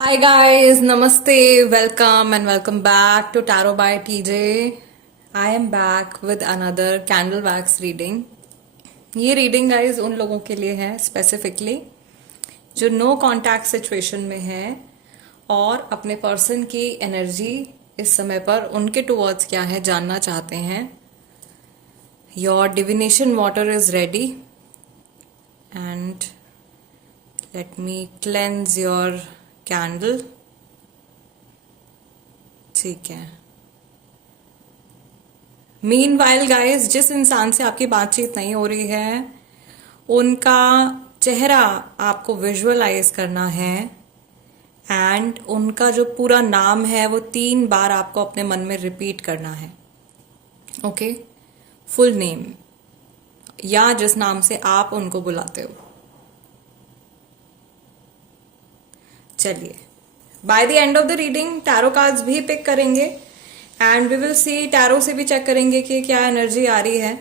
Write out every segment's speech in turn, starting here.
Hi guys, Namaste, welcome and welcome back to Tarot by TJ. I am back with another candle wax reading. ये reading guys उन लोगों के लिए है specifically जो no contact situation में है और अपने पर्सन की एनर्जी इस समय पर उनके टुवर्ड्स क्या है जानना चाहते हैं. Your divination water is ready and let me cleanse your candle. ठीक है. मीनवाइल गाइस, जिस इंसान से आपकी बातचीत नहीं हो रही है उनका चेहरा आपको विजुअलाइज करना है एंड उनका जो पूरा नाम है वो 3 बार आपको अपने मन में रिपीट करना है. ओके, फुल नेम या जिस नाम से आप उनको बुलाते हो. चलिए, by the end of the reading tarot cards भी पिक करेंगे and we will see, tarot से भी चेक करेंगे कि क्या एनर्जी आ रही है.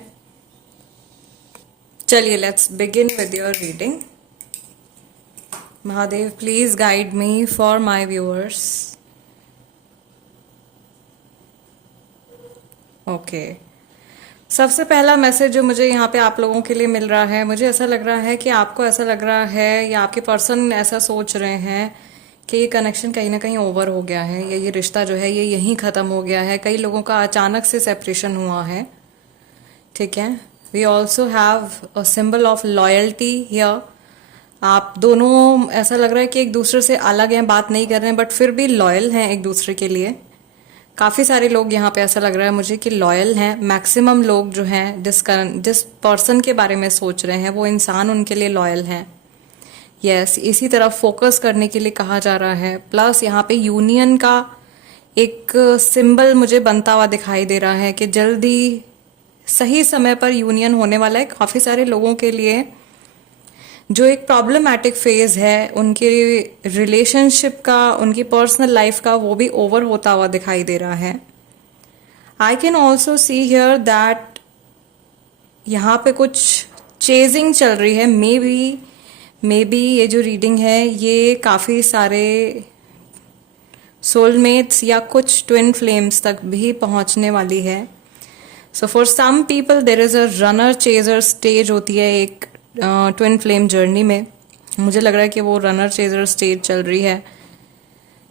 चलिए, let's begin with your reading. Mahadev please guide me for my viewers. Okay, सबसे पहला मैसेज जो मुझे यहाँ पे आप लोगों के लिए मिल रहा है, मुझे ऐसा लग रहा है कि आपको ऐसा लग रहा है या आपके पर्सन ऐसा सोच रहे हैं कि ये कनेक्शन कहीं ना कहीं ओवर हो गया है या ये रिश्ता जो है ये यहीं ख़त्म हो गया है. कई लोगों का अचानक से सेपरेशन हुआ है. ठीक है. We also have a symbol of loyalty here. आप दोनों ऐसा लग रहा है कि एक दूसरे से अलग हैं, बात नहीं कर रहे हैं, बट फिर भी लॉयल हैं एक दूसरे के लिए. काफ़ी सारे लोग यहाँ पे ऐसा लग रहा है मुझे कि लॉयल हैं. मैक्सिमम लोग जो हैं जिस पर्सन के बारे में सोच रहे हैं वो इंसान उनके लिए लॉयल हैं. यस, इसी तरफ फोकस करने के लिए कहा जा रहा है. प्लस यहाँ पे यूनियन का एक सिंबल मुझे बनता हुआ दिखाई दे रहा है कि जल्दी सही समय पर यूनियन होने वाला है. काफ़ी सारे लोगों के लिए जो एक प्रॉब्लमैटिक फेज है उनके रिलेशनशिप का, उनकी पर्सनल लाइफ का, वो भी ओवर होता हुआ दिखाई दे रहा है. I can also see here that यहाँ पे कुछ चेजिंग चल रही है. मे बी ये जो रीडिंग है ये काफ़ी सारे सोलमेट्स या कुछ ट्विन फ्लेम्स तक भी पहुंचने वाली है. So for some people there is a runner chaser stage होती है एक ट्विन फ्लेम जर्नी में. मुझे लग रहा है कि वो रनर चेजर स्टेज चल रही है.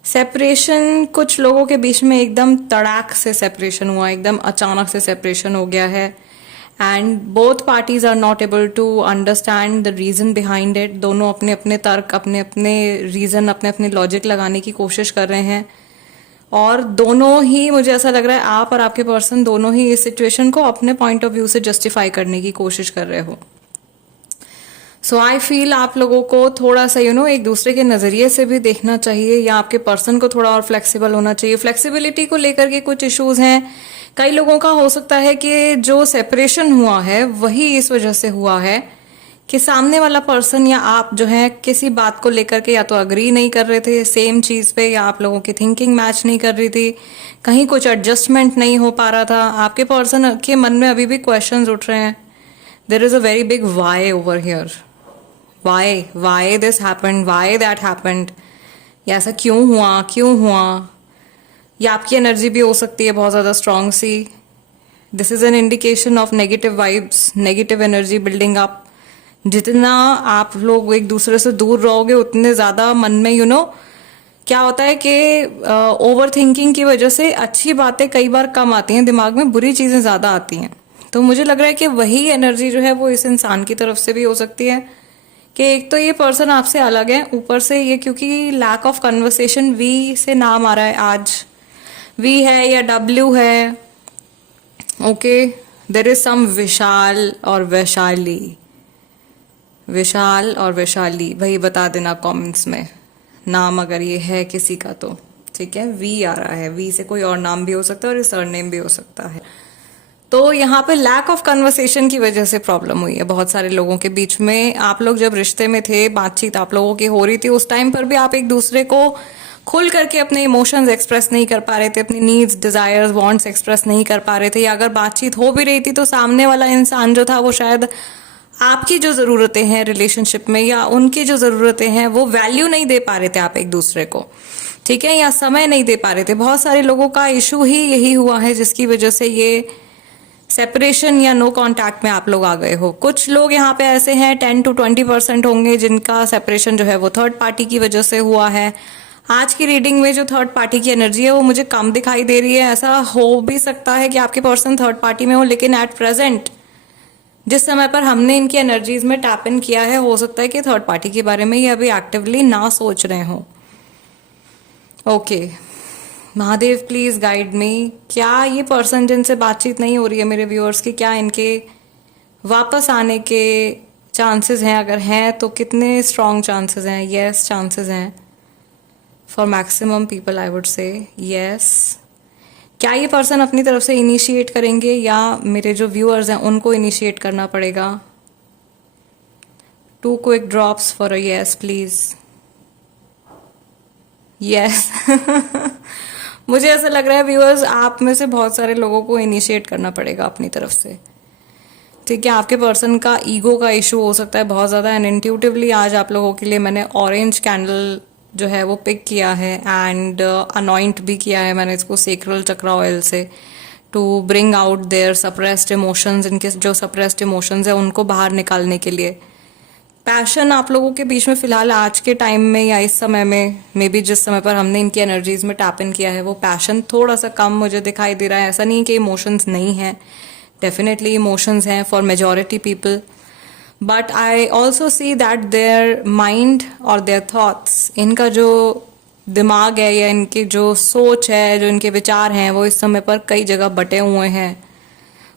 सेपरेशन कुछ लोगों के बीच में एकदम तड़ाक से सेपरेशन हुआ, एकदम अचानक से सेपरेशन हो गया है and both parties are not able to understand the reason behind it. दोनों अपने अपने तर्क, अपने अपने रीजन, अपने अपने लॉजिक लगाने की कोशिश कर रहे हैं और दोनों ही, मुझे ऐसा लग रहा है आप और आपके पर्सन दोनों ही इस सिचुएशन को अपने पॉइंट ऑफ व्यू से जस्टिफाई करने की कोशिश कर रहे हो. सो आई फील आप लोगों को थोड़ा सा एक दूसरे के नज़रिए से भी देखना चाहिए या आपके पर्सन को थोड़ा और फ्लेक्सिबल होना चाहिए. फ्लेक्सिबिलिटी को लेकर के कुछ इश्यूज हैं. कई लोगों का हो सकता है कि जो सेपरेशन हुआ है वही इस वजह से हुआ है कि सामने वाला पर्सन या आप जो है किसी बात को लेकर के या तो अग्री नहीं कर रहे थे सेम चीज पे, या आप लोगों की थिंकिंग मैच नहीं कर रही थी, कहीं कुछ एडजस्टमेंट नहीं हो पा रहा था. आपके पर्सन के मन में अभी भी क्वेश्चंस उठ रहे हैं. There is a very big why over here. Why this happened, why that happened, या ऐसा क्यों हुआ. या आपकी एनर्जी भी हो सकती है बहुत ज़्यादा स्ट्रांग सी. This is an indication of negative vibes, negative energy building up. जितना आप लोग एक दूसरे से दूर रहोगे उतने ज़्यादा मन में क्या होता है कि ओवर थिंकिंग की वजह से अच्छी बातें कई बार कम आती हैं दिमाग में, बुरी चीज़ें ज़्यादा आती हैं. तो मुझे लग रहा है कि वही एनर्जी जो है वो इस इंसान की तरफ से भी हो सकती है कि एक तो ये पर्सन आपसे अलग है, ऊपर से ये क्योंकि लैक ऑफ कन्वर्सेशन, वी से नाम आ रहा है आज, वी है या डब्ल्यू है. ओके, देर इज सम विशाल और वैशाली. विशाल और वैशाली, वही बता देना कमेंट्स में नाम अगर ये है किसी का तो. ठीक है, वी आ रहा है, वी से कोई और नाम भी हो सकता है और सरनेम भी हो सकता है. तो यहाँ पे लैक ऑफ कन्वर्सेशन की वजह से प्रॉब्लम हुई है बहुत सारे लोगों के बीच में. आप लोग जब रिश्ते में थे, बातचीत आप लोगों की हो रही थी, उस टाइम पर भी आप एक दूसरे को खुल करके अपने इमोशंस एक्सप्रेस नहीं कर पा रहे थे, अपनी नीड्स, डिजायर्स, वांट्स एक्सप्रेस नहीं कर पा रहे थे, या अगर बातचीत हो भी रही थी तो सामने वाला इंसान जो था वो शायद आपकी जो ज़रूरतें हैं रिलेशनशिप में या उनकी जो ज़रूरतें हैं वो वैल्यू नहीं दे पा रहे थे आप एक दूसरे को, ठीक है, या समय नहीं दे पा रहे थे। बहुत सारे लोगों का इशू ही यही हुआ है जिसकी वजह से ये सेपरेशन या नो कांटेक्ट में आप लोग आ गए हो। कुछ लोग यहाँ पे ऐसे हैं 10 to 20% होंगे जिनका सेपरेशन जो है वो थर्ड पार्टी की वजह से हुआ है। आज की रीडिंग में जो थर्ड पार्टी की एनर्जी है वो मुझे कम दिखाई दे रही है। ऐसा हो भी सकता है कि आपके पर्सन थर्ड पार्टी में हो, लेकिन एट प्रेजेंट जिस समय पर हमने इनकी एनर्जीज में टैप इन किया है, हो सकता है कि थर्ड पार्टी के बारे में ये अभी एक्टिवली ना सोच रहे हो। Okay, Mahadev please guide me. क्या ये पर्सन जिनसे बातचीत नहीं हो रही है मेरे व्यूअर्स की, क्या इनके वापस आने के चांसेस हैं? अगर हैं तो कितने स्ट्रॉन्ग चांसेस हैं? यस, चांसेस हैं for maximum people, I would say yes. क्या ये पर्सन अपनी तरफ से इनिशिएट करेंगे या मेरे जो व्यूअर्स हैं उनको इनिशिएट करना पड़ेगा? 2 quick drops for a yes please. Yes मुझे ऐसा लग रहा है व्यूअर्स, आप में से बहुत सारे लोगों को इनिशिएट करना पड़ेगा अपनी तरफ से, ठीक है। आपके पर्सन का ईगो का इशू हो सकता है बहुत ज़्यादा, एंड इंट्यूटिवली आज आप लोगों के लिए मैंने ऑरेंज कैंडल जो है वो पिक किया है एंड अनॉइंट भी किया है मैंने इसको सेक्रल चक्रा ऑयल से, to bring out their suppressed emotions. इनके जो सप्रेस्ड इमोशंस है उनको बाहर निकालने के लिए। पैशन आप लोगों के बीच में फिलहाल आज के टाइम में या इस समय में, मे बी जिस समय पर हमने इनकी एनर्जीज में टैप इन किया है, वो पैशन थोड़ा सा कम मुझे दिखाई दे रहा है। ऐसा नहीं कि इमोशंस नहीं है, डेफिनेटली इमोशंस हैं for majority people, but I also see that their mind और देयर थॉट्स, इनका जो दिमाग है या इनकी जो सोच है, जो इनके विचार हैं, वो इस समय पर कई जगह बटे हुए हैं।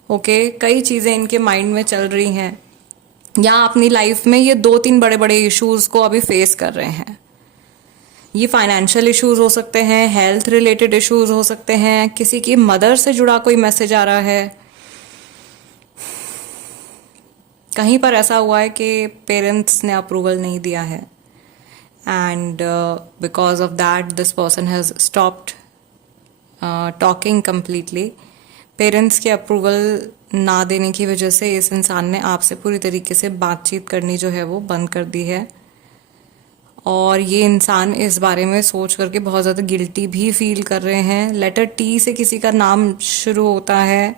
ओके, कई चीज़ें इनके माइंड में चल रही हैं, या अपनी लाइफ में ये 2-3 बड़े बड़े इश्यूज को अभी फेस कर रहे हैं। ये फाइनेंशियल इश्यूज हो सकते हैं, हेल्थ रिलेटेड इश्यूज हो सकते हैं, किसी की मदर से जुड़ा कोई मैसेज आ रहा है, कहीं पर ऐसा हुआ है कि पेरेंट्स ने अप्रूवल नहीं दिया है and because of that this person has stopped talking completely. Parents के अप्रूवल ना देने की वजह से इस इंसान ने आपसे पूरी तरीके से बातचीत करनी जो है वो बंद कर दी है, और ये इंसान इस बारे में सोच करके बहुत ज़्यादा गिल्टी भी फील कर रहे हैं। लेटर टी से किसी का नाम शुरू होता है,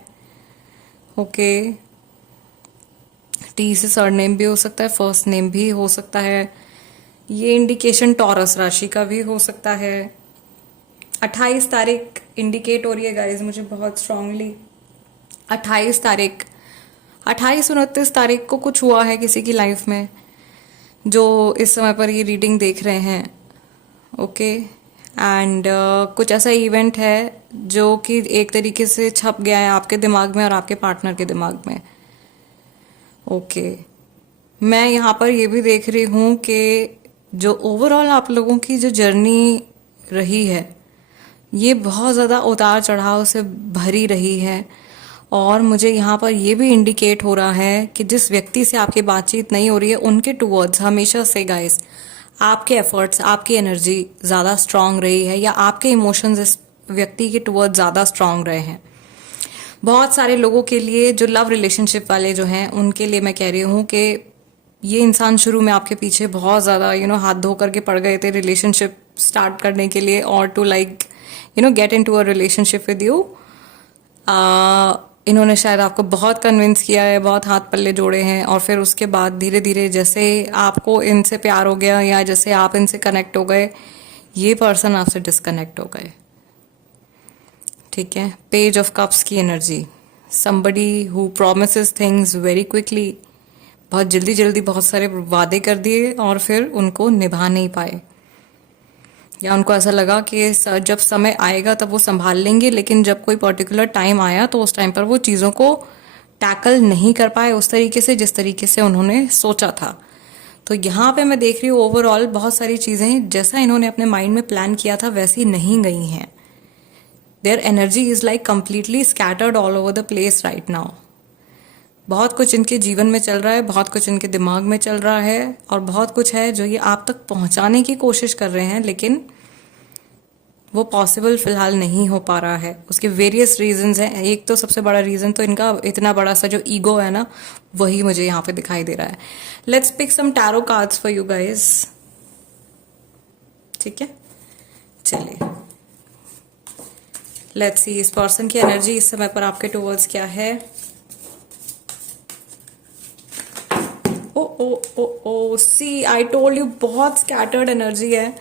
ओके, टी से सरनेम भी हो सकता है, फर्स्ट नेम भी हो सकता है। ये इंडिकेशन टॉरस राशि का भी हो सकता है। 28 तारीख इंडिकेट हो रही है गाइज मुझे बहुत स्ट्रांगली। 28 तारीख, 28-29 तारीख को कुछ हुआ है किसी की लाइफ में जो इस समय पर ये रीडिंग देख रहे हैं, ओके, एंड कुछ ऐसा इवेंट है जो कि एक तरीके से छप गया है आपके दिमाग में और आपके पार्टनर के दिमाग में, ओके। मैं यहाँ पर ये भी देख रही हूँ कि जो ओवरऑल आप लोगों की जो जर्नी रही है ये बहुत ज़्यादा उतार चढ़ाव से भरी रही है, और मुझे यहाँ पर ये भी इंडिकेट हो रहा है कि जिस व्यक्ति से आपकी बातचीत नहीं हो रही है उनके टूवर्ड्स हमेशा से गाइस आपके एफर्ट्स, आपकी एनर्जी ज़्यादा स्ट्रांग रही है, या आपके इमोशंस इस व्यक्ति के टूवर्ड्स ज़्यादा स्ट्रांग रहे हैं। बहुत सारे लोगों के लिए जो लव रिलेशनशिप वाले जो हैं उनके लिए मैं कह रही हूँ कि ये इंसान शुरू में आपके पीछे बहुत ज़्यादा हाथ धो करके पड़ गए थे रिलेशनशिप स्टार्ट करने के लिए, और to like get into a relationship with you. इन्होंने शायद आपको बहुत कन्विंस किया है, बहुत हाथ पल्ले जोड़े हैं, और फिर उसके बाद धीरे धीरे जैसे आपको इनसे प्यार हो गया या जैसे आप इनसे कनेक्ट हो गए, ये पर्सन आपसे डिस्कनेक्ट हो गए, ठीक है। पेज ऑफ कप्स की energy, somebody who promises things very quickly, बहुत जल्दी जल्दी बहुत सारे वादे कर दिए और फिर उनको निभा नहीं पाए, या उनको ऐसा लगा कि जब समय आएगा तब वो संभाल लेंगे, लेकिन जब कोई पर्टिकुलर टाइम आया तो उस टाइम पर वो चीज़ों को टैकल नहीं कर पाए उस तरीके से जिस तरीके से उन्होंने सोचा था। तो यहाँ पे मैं देख रही हूँ ओवरऑल बहुत सारी चीज़ें जैसा इन्होंने अपने माइंड में प्लान किया था वैसी नहीं गई हैं। Their energy is like completely scattered all over the place right now. बहुत कुछ इनके जीवन में चल रहा है, बहुत कुछ इनके दिमाग में चल रहा है, और बहुत कुछ है जो ये आप तक पहुंचाने की कोशिश कर रहे हैं, लेकिन वो पॉसिबल फिलहाल नहीं हो पा रहा है। उसके वेरियस रीजंस हैं। एक तो सबसे बड़ा रीजन तो इनका इतना बड़ा सा जो ईगो है ना, वही मुझे यहाँ पे दिखाई दे रहा है। Let's pick some tarot cards for you guys. ठीक है, चलिए लेट्स सी इस पर्सन की एनर्जी इस समय पर आपके टुवर्ड्स क्या है। ओ ओ ओ ओ सी, आई टोल्ड यू, बहुत स्कैटर्ड एनर्जी है।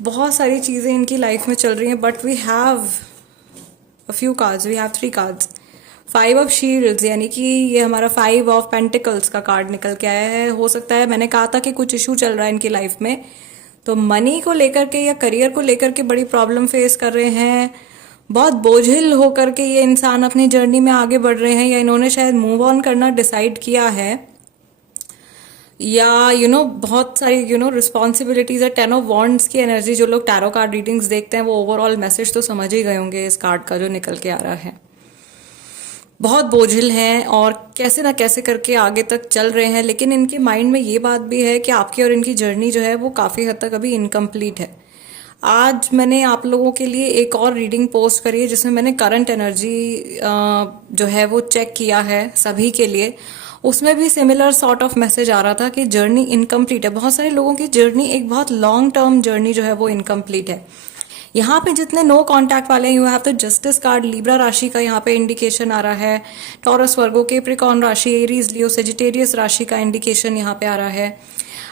बहुत सारी चीजें इनकी लाइफ में चल रही हैं, but we have a few cards, we have 3 cards. 5 of shields, यानी कि ये हमारा 5 ऑफ पेंटिकल्स का कार्ड निकल के आया है। हो सकता है, मैंने कहा था कि कुछ इशू चल रहा है इनकी लाइफ में, तो मनी को लेकर के या करियर को लेकर के बड़ी प्रॉब्लम फेस कर रहे हैं। बहुत बोझिल होकर के ये इंसान अपनी जर्नी में आगे बढ़ रहे हैं, या इन्होंने शायद मूव ऑन करना डिसाइड किया है, या बहुत सारी रिस्पॉन्सिबिलिटीज है। 10 ऑफ वॉन्ड्स की एनर्जी, जो लोग टैरो कार्ड रीडिंग्स देखते हैं वो ओवरऑल मैसेज तो समझ ही गए होंगे इस कार्ड का जो निकल के आ रहा है। बहुत बोझिल हैं और कैसे ना कैसे करके आगे तक चल रहे हैं, लेकिन इनके माइंड में ये बात भी है कि आपकी और इनकी जर्नी जो है वो काफ़ी हद तक अभी इनकम्प्लीट है। आज मैंने आप लोगों के लिए एक और रीडिंग पोस्ट करी है जिसमें मैंने करंट एनर्जी जो है वो चेक किया है सभी के लिए। उसमें भी सिमिलर सॉर्ट ऑफ मैसेज आ रहा था कि जर्नी इनकम्प्लीट है। बहुत सारे लोगों की जर्नी, एक बहुत लॉन्ग टर्म जर्नी जो है वो इनकम्प्लीट है। यहाँ पे जितने नो कांटेक्ट वाले हैं, you have the justice card, Libra राशि का यहाँ पे इंडिकेशन आ रहा है, टॉरस, वर्गो, कैप्रिकॉर्न राशि, एरीज, लियो, सेजिटेरियस राशि का इंडिकेशन यहाँ पे आ रहा है।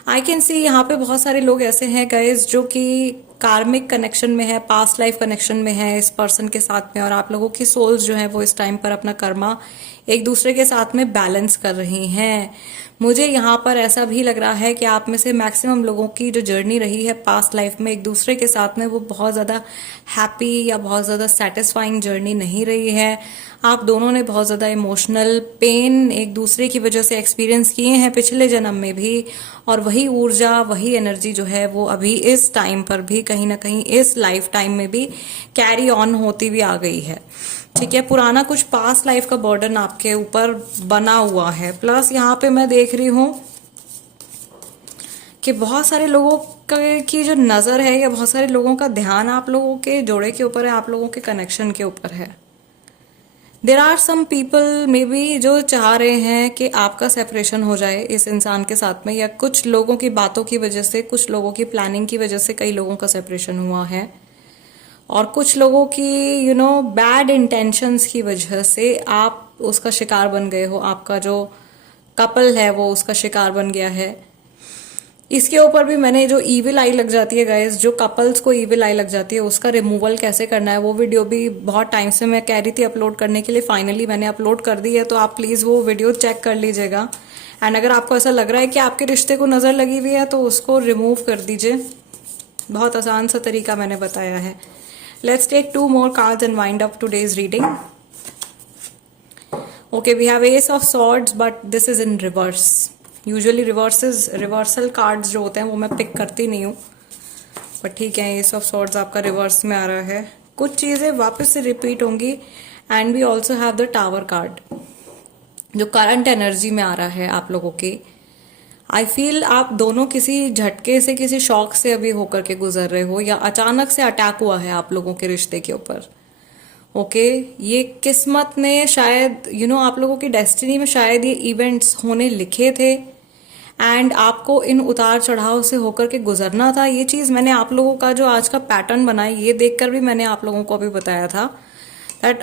आई कैन सी यहाँ पे बहुत सारे लोग ऐसे हैं गाइस जो कि कार्मिक कनेक्शन में है, पास्ट लाइफ कनेक्शन में है इस पर्सन के साथ में, और आप लोगों की सोल्स जो है वो इस टाइम पर अपना कर्मा एक दूसरे के साथ में बैलेंस कर रही हैं। मुझे यहाँ पर ऐसा भी लग रहा है कि आप में से मैक्सिमम लोगों की जो जर्नी रही है पास्ट लाइफ में एक दूसरे के साथ में, वो बहुत ज़्यादा हैप्पी या बहुत ज़्यादा सेटिस्फाइंग जर्नी नहीं रही है। आप दोनों ने बहुत ज़्यादा इमोशनल पेन एक दूसरे की वजह से एक्सपीरियंस किए हैं पिछले जन्म में भी, और वही ऊर्जा, वही एनर्जी जो है वो अभी इस टाइम पर भी कहीं ना कहीं इस लाइफ टाइम में भी कैरी ऑन होती हुई आ गई है। ठीक है, पुराना कुछ पास्ट लाइफ का बर्डन आपके ऊपर बना हुआ है। प्लस यहाँ पे मैं देख रही हूँ कि बहुत सारे लोगों की जो नज़र है, या बहुत सारे लोगों का ध्यान आप लोगों के जोड़े के ऊपर है, आप लोगों के कनेक्शन के ऊपर है। There are some people maybe जो चाह रहे हैं कि आपका सेपरेशन हो जाए इस इंसान के साथ में, या कुछ लोगों की बातों की वजह से, कुछ लोगों की प्लानिंग की वजह से कई लोगों का सेपरेशन हुआ है, और कुछ लोगों की बैड इंटेंशंस की वजह से आप उसका शिकार बन गए हो। आपका जो कपल है वो उसका शिकार बन गया है। इसके ऊपर भी मैंने, जो ईविल आई लग जाती है गाइस, जो कपल्स को ईविल आई लग जाती है उसका रिमूवल कैसे करना है, वो वीडियो भी बहुत टाइम से मैं कह रही थी अपलोड करने के लिए। फाइनली मैंने अपलोड कर दी है, तो आप प्लीज़ वो वीडियो चेक कर लीजिएगा। एंड अगर आपको ऐसा लग रहा है कि आपके रिश्ते को नज़र लगी हुई है तो उसको रिमूव कर दीजिए। बहुत आसान सा तरीका मैंने बताया है। Let's take 2 more cards and wind up today's reading. Okay, we have Ace of Swords, but this is in reverse. Usually reversal cards जो होते हैं वो मैं पिक करती नहीं हूँ, but ठीक है, Ace of Swords आपका रिवर्स में आ रहा है। कुछ चीज़ें वापस से रिपीट होंगी। And we also have the tower card जो करंट एनर्जी में आ रहा है आप लोगों की। आई फील आप दोनों किसी झटके से, किसी शॉक से अभी होकर के गुजर रहे हो, या अचानक से अटैक हुआ है आप लोगों के रिश्ते के ऊपर। ओके, ये किस्मत ने शायद आप लोगों की डेस्टिनी में शायद ये इवेंट्स होने लिखे थे, एंड आपको इन उतार चढ़ाव से होकर के गुजरना था। ये चीज़ मैंने आप लोगों का जो आज का पैटर्न बना है ये देखकर भी मैंने आप लोगों को अभी बताया था that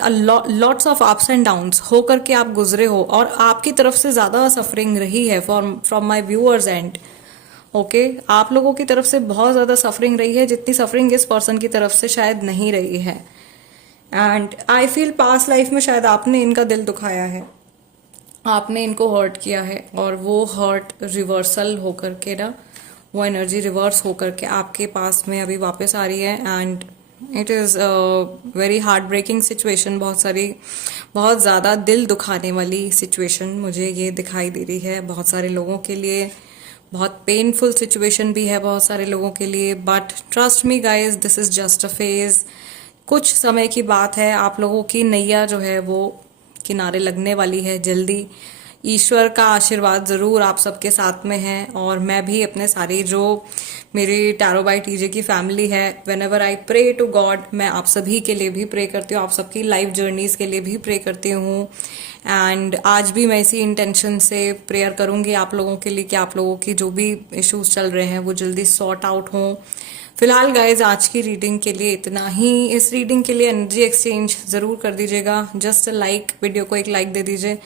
lots of ups and downs हो करके आप गुजरे हो, और आपकी तरफ से ज़्यादा सफरिंग रही है from my viewers and. Okay, आप लोगों की तरफ से बहुत ज़्यादा सफरिंग रही है, जितनी सफरिंग इस पर्सन की तरफ से शायद नहीं रही है। And I feel past life में शायद आपने इनका दिल दुखाया है, आपने इनको हर्ट किया है, और वो हर्ट रिवर्सल होकर के ना, वो एनर्जी रिवर्स होकर के आपके पास में अभी वापस आ रही है। And it is very heart breaking situation, बहुत ज़्यादा दिल दुखाने वाली सिचुएशन मुझे ये दिखाई दे रही है बहुत सारे लोगों के लिए। बहुत पेनफुल सिचुएशन भी है बहुत सारे लोगों के लिए, but trust me guys, this is just a phase. कुछ समय की बात है, आप लोगों की नैया जो है वो किनारे लगने वाली है जल्दी। ईश्वर का आशीर्वाद ज़रूर आप सबके साथ में है, और मैं भी अपने सारे जो मेरी टैरो बाय टीजे की फैमिली है, whenever I pray to God, मैं आप सभी के लिए भी प्रे करती हूँ, आप सबकी लाइफ जर्नीज के लिए भी प्रे करती हूँ। एंड आज भी मैं इसी इंटेंशन से प्रेयर करूंगी आप लोगों के लिए कि आप लोगों की जो भी इश्यूज चल रहे हैं वो जल्दी सॉर्ट आउट हों। फिलहाल गाइज आज की रीडिंग के लिए इतना ही। इस रीडिंग के लिए एनर्जी एक्सचेंज जरूर कर दीजिएगा, जस्ट लाइक, वीडियो को एक लाइक दे दीजिए।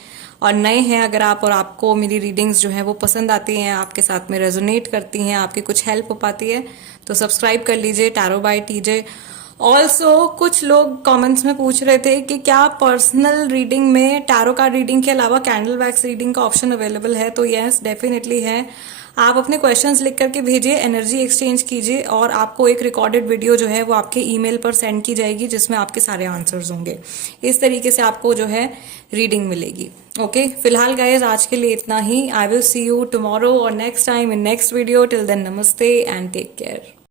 और नए हैं अगर आप, और आपको मेरी रीडिंग्स जो है वो पसंद आती हैं, आपके साथ में रेजोनेट करती हैं, आपकी कुछ हेल्प हो पाती है, तो सब्सक्राइब कर लीजिए टैरो बाय टीजे। ऑल्सो कुछ लोग कमेंट्स में पूछ रहे थे कि क्या पर्सनल रीडिंग में टैरो कार्ड रीडिंग के अलावा कैंडल वैक्स रीडिंग का ऑप्शन अवेलेबल है, तो यस डेफिनेटली है। आप अपने क्वेश्चंस लिख करके भेजिए, एनर्जी एक्सचेंज कीजिए, और आपको एक रिकॉर्डेड वीडियो जो है वो आपके ईमेल पर सेंड की जाएगी जिसमें आपके सारे आंसर्स होंगे। इस तरीके से आपको जो है रीडिंग मिलेगी। ओके, फिलहाल गाइज आज के लिए इतना ही। I will see you tomorrow और next time in next video. Till then नमस्ते एंड टेक केयर।